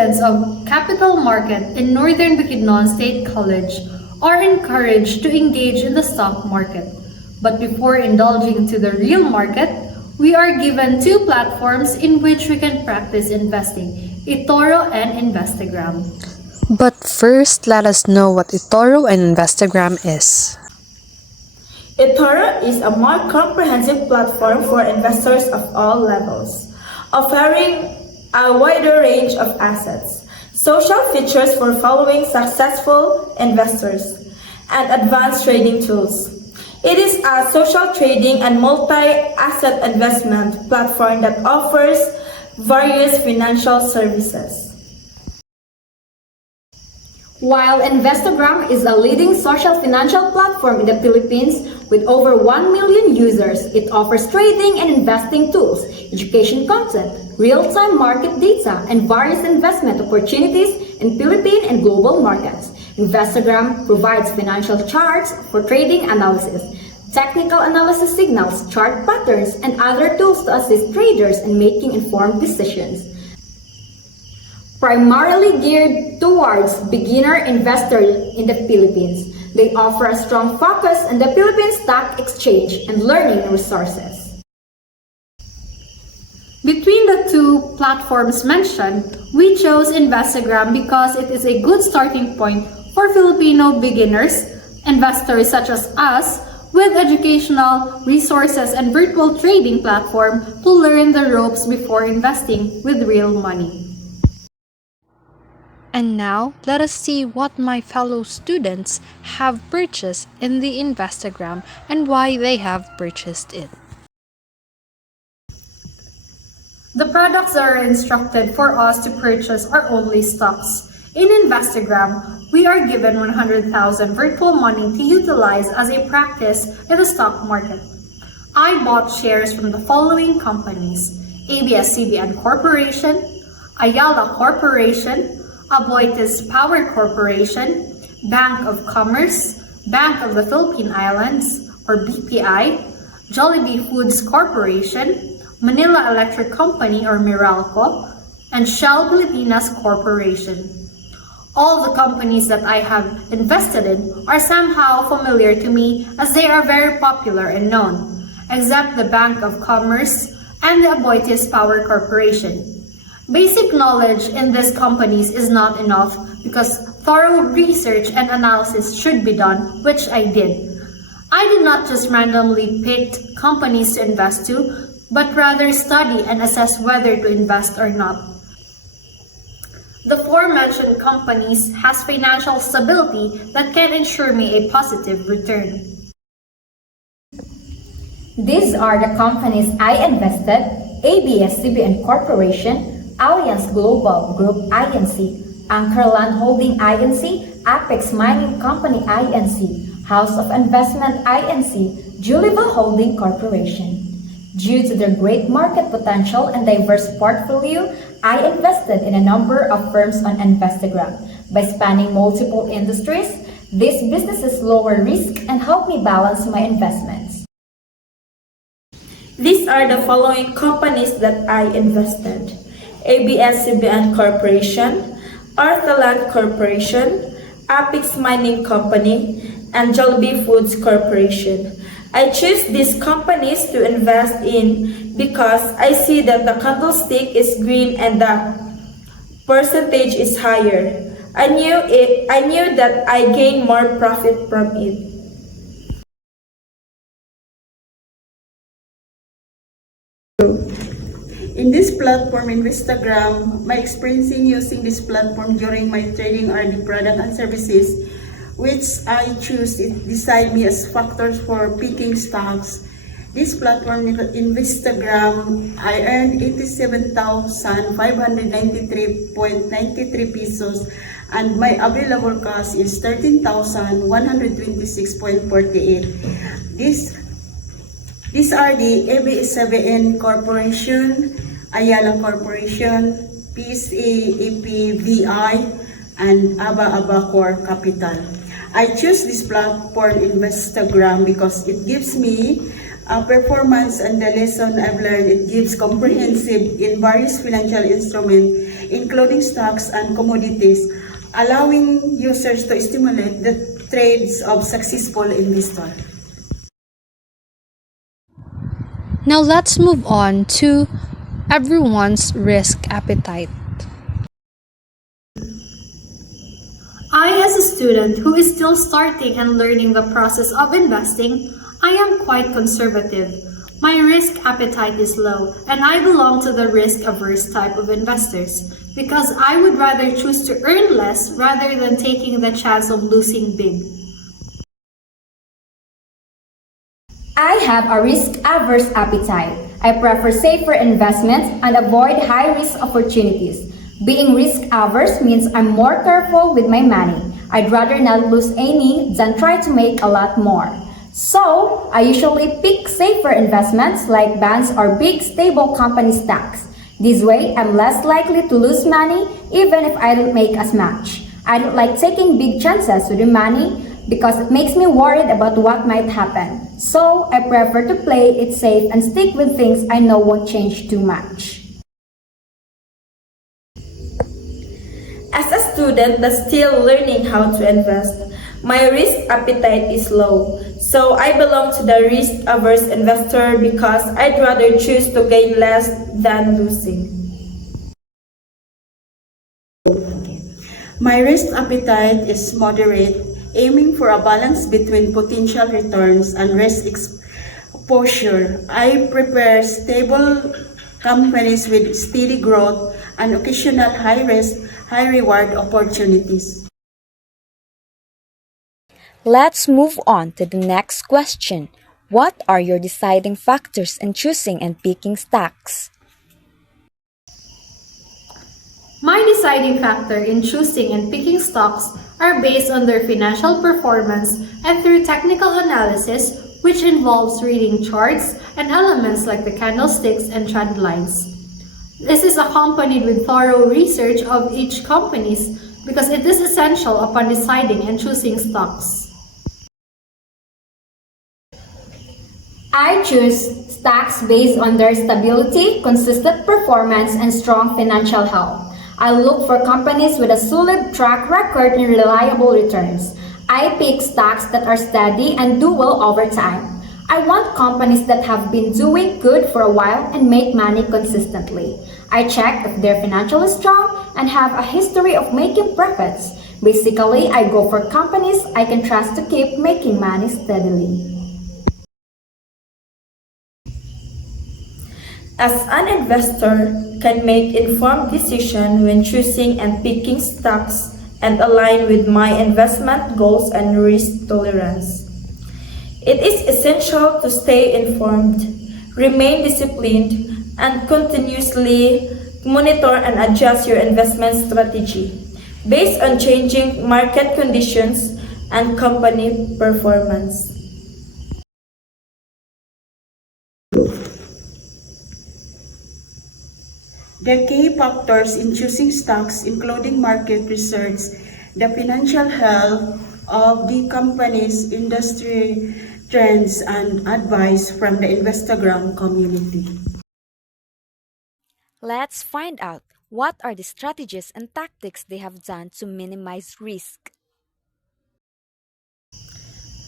students of Capital Market in Northern Bukidnon State College are encouraged to engage in the stock market. But before indulging into the real market, we are given two platforms in which we can practice investing, eToro and Investagram. But first, let us know what eToro and Investagram is. eToro is a more comprehensive platform for investors of all levels, offering a wider range of assets, social features for following successful investors, and advanced trading tools. It is a social trading and multi-asset investment platform that offers various financial services. While Investagram is a leading social financial platform in the Philippines with over 1 million users, it offers trading and investing tools, education content, real-time market data, and various investment opportunities in Philippine and global markets. Investagram provides financial charts for trading analysis, technical analysis signals, chart patterns, and other tools to assist traders in making informed decisions. Primarily geared towards beginner investors in the Philippines, they offer a strong focus on the Philippine Stock Exchange and learning resources. Between the two platforms mentioned, we chose Investagram because it is a good starting point for Filipino beginners, investors such as us, with educational resources and virtual trading platform to learn the ropes before investing with real money. And now, let us see what my fellow students have purchased in the Investagram and why they have purchased it. The products that are instructed for us to purchase are only stocks. In Investagram, we are given 100,000 virtual money to utilize as a practice in the stock market. I bought shares from the following companies: ABS-CBN Corporation, Ayala Corporation, Aboitiz Power Corporation, Bank of Commerce, Bank of the Philippine Islands, or BPI, Jollibee Foods Corporation, Manila Electric Company or Meralco, and Shell Pilipinas Corporation. All the companies that I have invested in are somehow familiar to me as they are very popular and known, except the Bank of Commerce and the Aboitiz Power Corporation. Basic knowledge in these companies is not enough because thorough research and analysis should be done, which I did. I did not just randomly pick companies to invest to, but rather study and assess whether to invest or not. The aforementioned companies has financial stability that can ensure me a positive return. These are the companies I invested: ABS-CBN Corporation, Alliance Global Group Inc., Anchorland Holding Inc., Apex Mining Company Inc., House of Investment Inc., Julieville Holding Corporation. Due to their great market potential and diverse portfolio, I invested in a number of firms on Investagram. By spanning multiple industries, these businesses lower risk and help me balance my investments. These are the following companies that I invested: ABS-CBN Corporation, Arthaland Corporation, Apex Mining Company, and Jollibee Foods Corporation. I choose these companies to invest in because I see that the candlestick is green and the percentage is higher. I knew that I gain more profit from it. In this platform, Investagram, my experience in using this platform during my trading are the product and services which I choose. It decide me as factors for picking stocks. This platform, Investagram, I earned 87,593.93 pesos and my available cost is 13,126.48. These are the ABS-CBN Corporation, Ayala Corporation, PSA-APVI, and Aba Core Capital. I choose this platform Investagram because it gives me performance and the lesson I've learned. It gives comprehensive in various financial instruments, including stocks and commodities, allowing users to stimulate the trades of successful investors. Now let's move on to everyone's risk appetite. I, as a student who is still starting and learning the process of investing, I am quite conservative. My risk appetite is low, and I belong to the risk-averse type of investors because I would rather choose to earn less rather than taking the chance of losing big. I have a risk-averse appetite. I prefer safer investments and avoid high-risk opportunities. Being risk-averse means I'm more careful with my money. I'd rather not lose any than try to make a lot more. So, I usually pick safer investments like bonds or big stable company stocks. This way, I'm less likely to lose money even if I don't make as much. I don't like taking big chances with the money because it makes me worried about what might happen. So, I prefer to play it safe and stick with things I know won't change too much. As a student that's still learning how to invest, my risk appetite is low. So I belong to the risk-averse investor because I'd rather choose to gain less than losing. My risk appetite is moderate, aiming for a balance between potential returns and risk exposure. I prefer stable companies with steady growth and occasional high-risk, high-reward opportunities. Let's move on to the next question. What are your deciding factors in choosing and picking stocks? My deciding factor in choosing and picking stocks are based on their financial performance and through technical analysis, which involves reading charts and elements like the candlesticks and trend lines. This is accompanied with thorough research of each companies because it is essential upon deciding and choosing stocks. I choose stocks based on their stability, consistent performance, and strong financial health. I look for companies with a solid track record and reliable returns. I pick stocks that are steady and do well over time. I want companies that have been doing good for a while and make money consistently. I check if they're financially strong and have a history of making profits. Basically, I go for companies I can trust to keep making money steadily. As an investor can make informed decisions when choosing and picking stocks and align with my investment goals and risk tolerance. It is essential to stay informed, remain disciplined, and continuously monitor and adjust your investment strategy based on changing market conditions and company performance. The key factors in choosing stocks including market research, the financial health of the company's industry trends, and advice from the Instagram community. Let's find out what are the strategies and tactics they have done to minimize risk.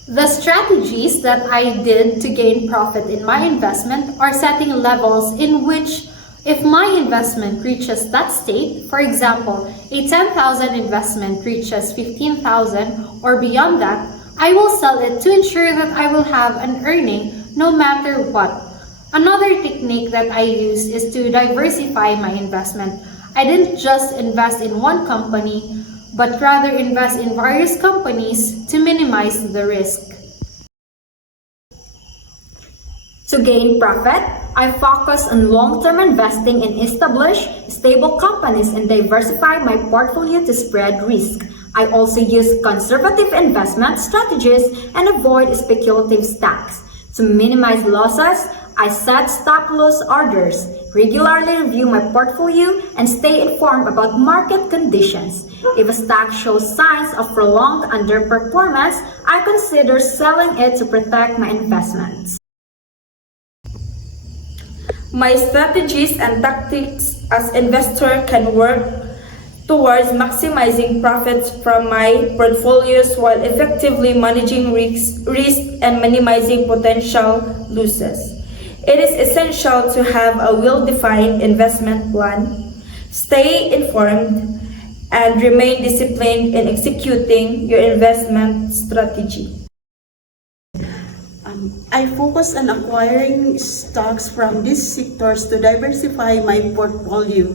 The strategies that I did to gain profit in my investment are setting levels in which if my investment reaches that state, for example, a 10,000 investment reaches 15,000 or beyond that, I will sell it to ensure that I will have an earning no matter what. Another technique that I use is to diversify my investment. I didn't just invest in one company, but rather invest in various companies to minimize the risk. To gain profit, I focus on long-term investing in established, stable companies and diversify my portfolio to spread risk. I also use conservative investment strategies and avoid speculative stocks. To minimize losses, I set stop-loss orders, regularly review my portfolio, and stay informed about market conditions. If a stock shows signs of prolonged underperformance, I consider selling it to protect my investments. My strategies and tactics as investor can work towards maximizing profits from my portfolios while effectively managing risk and minimizing potential losses. It is essential to have a well-defined investment plan, stay informed, and remain disciplined in executing your investment strategy. I focus on acquiring stocks from these sectors to diversify my portfolio.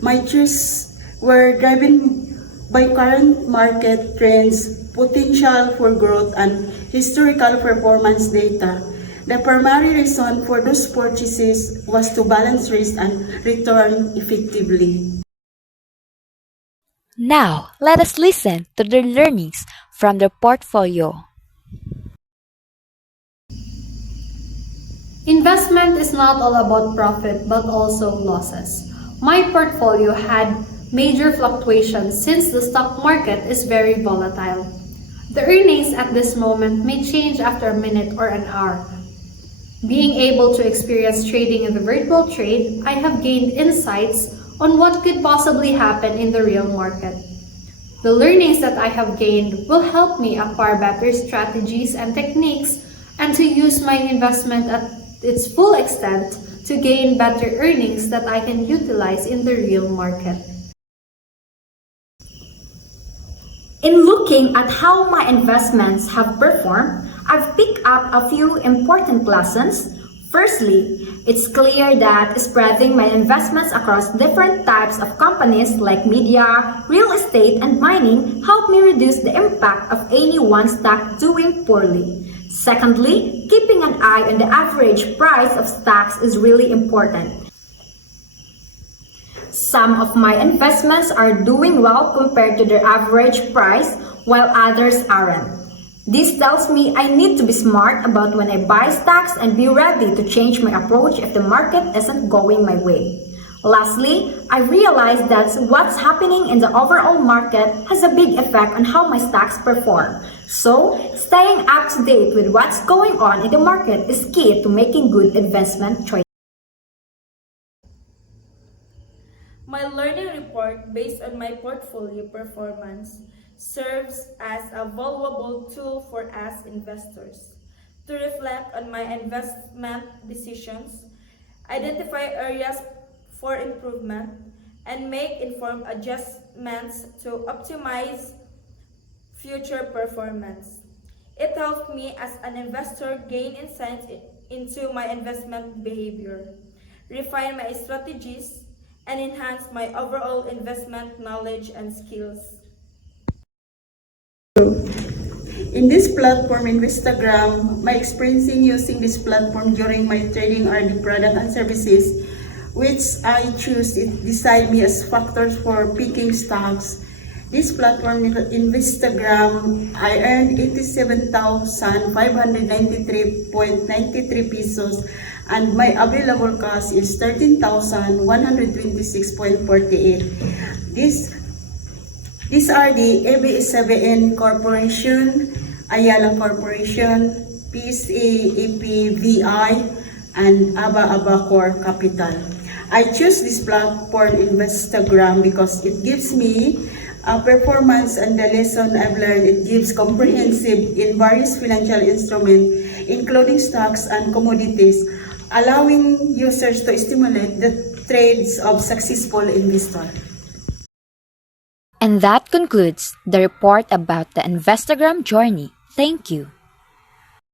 My choices were driven by current market trends, potential for growth, and historical performance data. The primary reason for those purchases was to balance risk and return effectively. Now, let us listen to the learnings from the portfolio. Investment is not all about profit but also losses. My portfolio had major fluctuations since the stock market is very volatile. The earnings at this moment may change after a minute or an hour. Being able to experience trading in the virtual trade, I have gained insights on what could possibly happen in the real market. The learnings that I have gained will help me acquire better strategies and techniques and to use my investment at its full extent to gain better earnings that I can utilize in the real market. In looking at how my investments have performed, I've picked up a few important lessons. Firstly, it's clear that spreading my investments across different types of companies like media, real estate, and mining helped me reduce the impact of any one stock doing poorly. Secondly, keeping an eye on the average price of stocks is really important. Some of my investments are doing well compared to their average price, while others aren't. This tells me I need to be smart about when I buy stocks and be ready to change my approach if the market isn't going my way. Lastly, I realized that what's happening in the overall market has a big effect on how my stocks perform. So, staying up to date with what's going on in the market is key to making good investment choices. My learning report based on my portfolio performance serves as a valuable tool for us investors to reflect on my investment decisions, identify areas for improvement, and make informed adjustments to optimize future performance. It helped me as an investor gain insights into my investment behavior, refine my strategies, and enhance my overall investment knowledge and skills. In this platform, Instagram, my experience in using this platform during my trading are the product and services which I choose to decide me as factors for picking stocks. This platform in Instagram, I earned 87,593.93 pesos and my available cost is 13,126.48. These are the ABS-CBN Corporation, Ayala Corporation, PSA, APVI, and Aba Core Capital. I choose this platform in Instagram because it gives me a performance and the lesson I've learned. It gives comprehensive in various financial instruments, including stocks and commodities, allowing users to stimulate the trades of successful investors. And that concludes the report about the Instagram journey. Thank you.